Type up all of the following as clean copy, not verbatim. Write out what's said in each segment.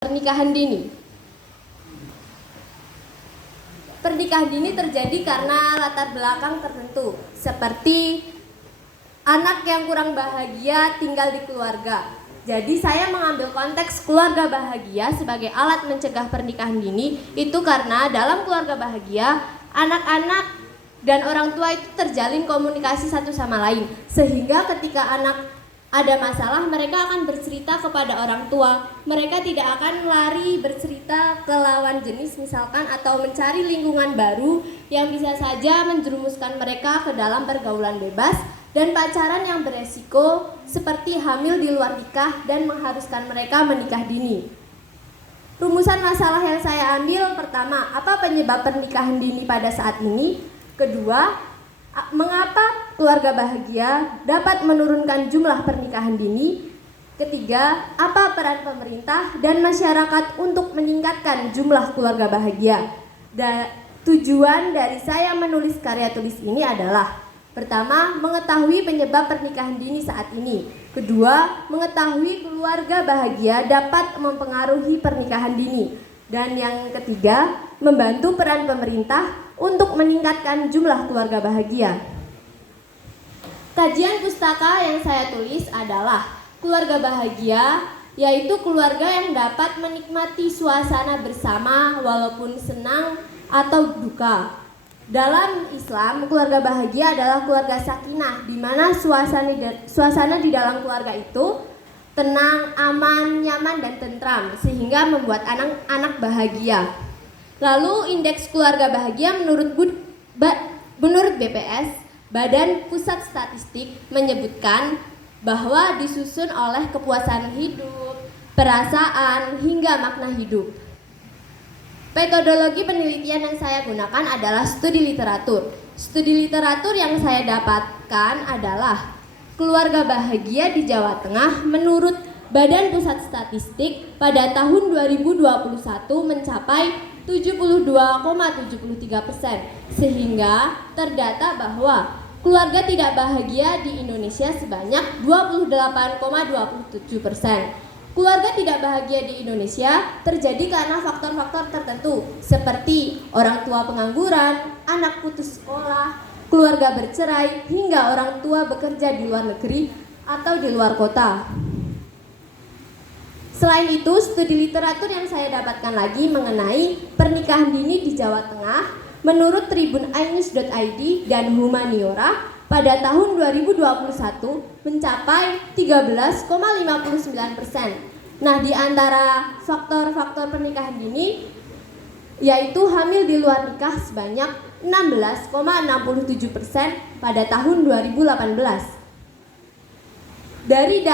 Pernikahan dini. Pernikahan dini terjadi karena latar belakang tertentu, seperti anak yang kurang bahagia tinggal di keluarga. Jadi saya mengambil konteks keluarga bahagia sebagai alat mencegah pernikahan dini itu karena dalam keluarga bahagia, anak-anak dan orang tua itu terjalin komunikasi satu sama lain, sehingga ketika anak ada masalah, mereka akan bercerita kepada orang tua. Mereka tidak akan lari bercerita ke lawan jenis misalkan, atau mencari lingkungan baru yang bisa saja menjerumuskan mereka ke dalam pergaulan bebas dan pacaran yang beresiko seperti hamil di luar nikah dan mengharuskan mereka menikah dini. Rumusan masalah yang saya ambil: pertama, apa penyebab pernikahan dini pada saat ini? Kedua, mengapa keluarga bahagia dapat menurunkan jumlah pernikahan dini? Ketiga, apa peran pemerintah dan masyarakat untuk meningkatkan jumlah keluarga bahagia? Tujuan dari saya menulis karya tulis ini adalah: pertama, mengetahui penyebab pernikahan dini saat ini. Kedua, mengetahui keluarga bahagia dapat mempengaruhi pernikahan dini. Dan yang ketiga, membantu peran pemerintah untuk meningkatkan jumlah keluarga bahagia. Kajian pustaka yang saya tulis adalah keluarga bahagia, yaitu keluarga yang dapat menikmati suasana bersama walaupun senang atau duka. Dalam Islam, keluarga bahagia adalah keluarga sakinah, di mana suasana di dalam keluarga itu tenang, aman, nyaman, dan tentram, sehingga membuat anak-anak bahagia. Lalu indeks keluarga bahagia menurut BPS, Badan Pusat Statistik, menyebutkan bahwa disusun oleh kepuasan hidup, perasaan, hingga makna hidup. Metodologi penelitian yang saya gunakan adalah studi literatur. Studi literatur yang saya dapatkan adalah keluarga bahagia di Jawa Tengah menurut Badan Pusat Statistik pada tahun 2021 mencapai 72,73%, sehingga terdata bahwa keluarga tidak bahagia di Indonesia sebanyak 28,27%. Keluarga tidak bahagia di Indonesia terjadi karena faktor-faktor tertentu seperti orang tua pengangguran, anak putus sekolah, keluarga bercerai, hingga orang tua bekerja di luar negeri atau di luar kota. Selain itu, studi literatur yang saya dapatkan lagi mengenai pernikahan dini di Jawa Tengah menurut tribunainews.id dan Humaniora pada tahun 2021 mencapai 13,59%. Nah, di antara faktor-faktor pernikahan dini yaitu hamil di luar nikah sebanyak 16,67% pada tahun 2018. Dari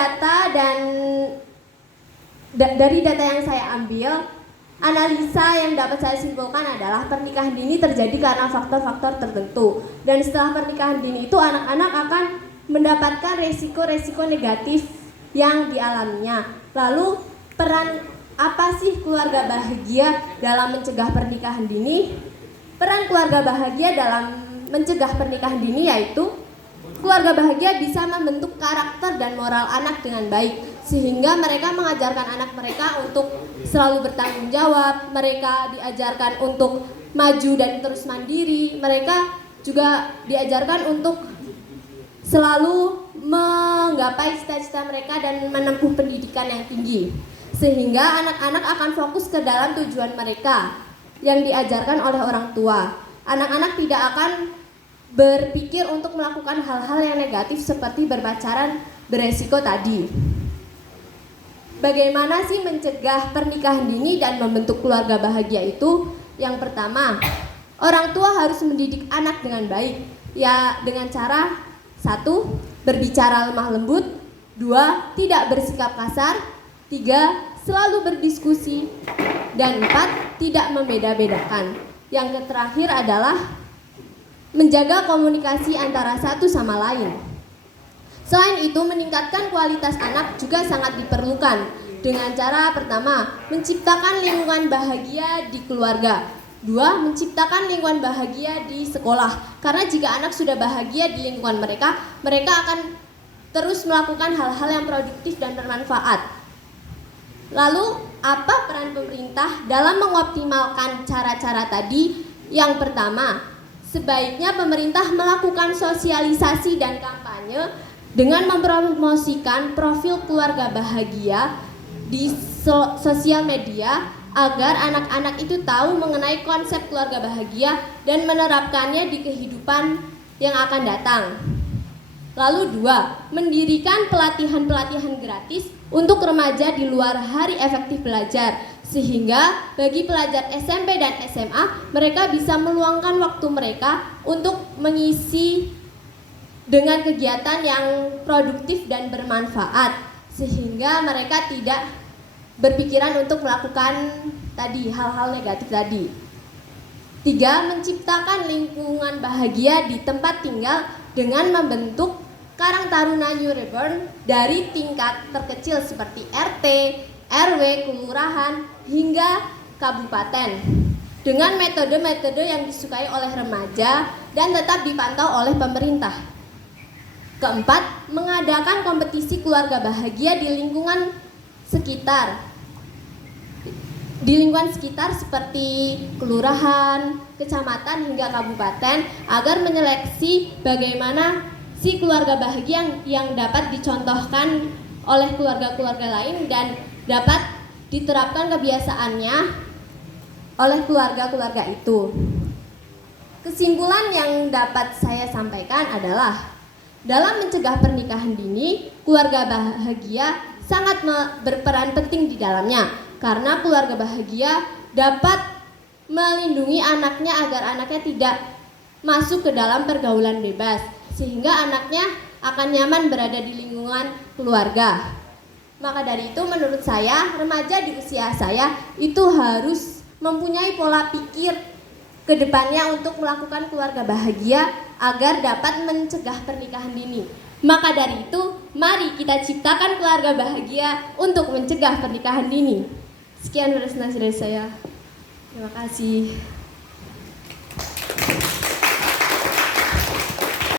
data yang saya ambil, analisa yang dapat saya simpulkan adalah pernikahan dini terjadi karena faktor-faktor tertentu. Dan setelah pernikahan dini itu, anak-anak akan mendapatkan resiko-resiko negatif yang dialaminya. Lalu, peran apa sih keluarga bahagia dalam mencegah pernikahan dini? Peran keluarga bahagia dalam mencegah pernikahan dini yaitu keluarga bahagia bisa membentuk karakter dan moral anak dengan baik, sehingga mereka mengajarkan anak mereka untuk selalu bertanggung jawab, mereka diajarkan untuk maju dan terus mandiri, mereka juga diajarkan untuk selalu menggapai cita-cita mereka dan menempuh pendidikan yang tinggi, sehingga anak-anak akan fokus ke dalam tujuan mereka yang diajarkan oleh orang tua. Anak-anak tidak akan berpikir untuk melakukan hal-hal yang negatif seperti berpacaran beresiko tadi. Bagaimana sih mencegah pernikahan dini dan membentuk keluarga bahagia itu? Yang pertama, orang tua harus mendidik anak dengan baik, ya dengan cara: 1. Berbicara lemah lembut. 2. Tidak bersikap kasar. 3. Selalu berdiskusi. Dan 4. Tidak membeda-bedakan. Yang terakhir adalah menjaga komunikasi antara satu sama lain. Selain itu, meningkatkan kualitas anak juga sangat diperlukan dengan cara: pertama, menciptakan lingkungan bahagia di keluarga. 2. Menciptakan lingkungan bahagia di sekolah. Karena jika anak sudah bahagia di lingkungan mereka, mereka akan terus melakukan hal-hal yang produktif dan bermanfaat. Lalu, apa peran pemerintah dalam mengoptimalkan cara-cara tadi? Yang pertama, sebaiknya pemerintah melakukan sosialisasi dan kampanye dengan mempromosikan profil keluarga bahagia di sosial media agar anak-anak itu tahu mengenai konsep keluarga bahagia dan menerapkannya di kehidupan yang akan datang. Lalu 2, mendirikan pelatihan-pelatihan gratis untuk remaja di luar hari efektif belajar, sehingga bagi pelajar SMP dan SMA mereka bisa meluangkan waktu mereka untuk mengisi dengan kegiatan yang produktif dan bermanfaat, sehingga mereka tidak berpikiran untuk melakukan tadi hal-hal negatif tadi. 3, menciptakan lingkungan bahagia di tempat tinggal dengan membentuk Karang Taruna New Reborn dari tingkat terkecil seperti RT, RW, kelurahan, hingga kabupaten dengan metode-metode yang disukai oleh remaja dan tetap dipantau oleh pemerintah. 4, mengadakan kompetisi keluarga bahagia di lingkungan sekitar. Di lingkungan sekitar seperti kelurahan, kecamatan, hingga kabupaten agar menyeleksi bagaimana si keluarga bahagia yang dapat dicontohkan oleh keluarga-keluarga lain dan dapat diterapkan kebiasaannya oleh keluarga-keluarga itu. Kesimpulan yang dapat saya sampaikan adalah dalam mencegah pernikahan dini, keluarga bahagia sangat berperan penting di dalamnya karena keluarga bahagia dapat melindungi anaknya agar anaknya tidak masuk ke dalam pergaulan bebas, sehingga anaknya akan nyaman berada di lingkungan keluarga. Maka dari itu menurut saya, remaja di usia saya itu harus mempunyai pola pikir ke depannya untuk melakukan keluarga bahagia agar dapat mencegah pernikahan dini. Maka dari itu, mari kita ciptakan keluarga bahagia untuk mencegah pernikahan dini. Sekian presentasi dari saya. Terima kasih.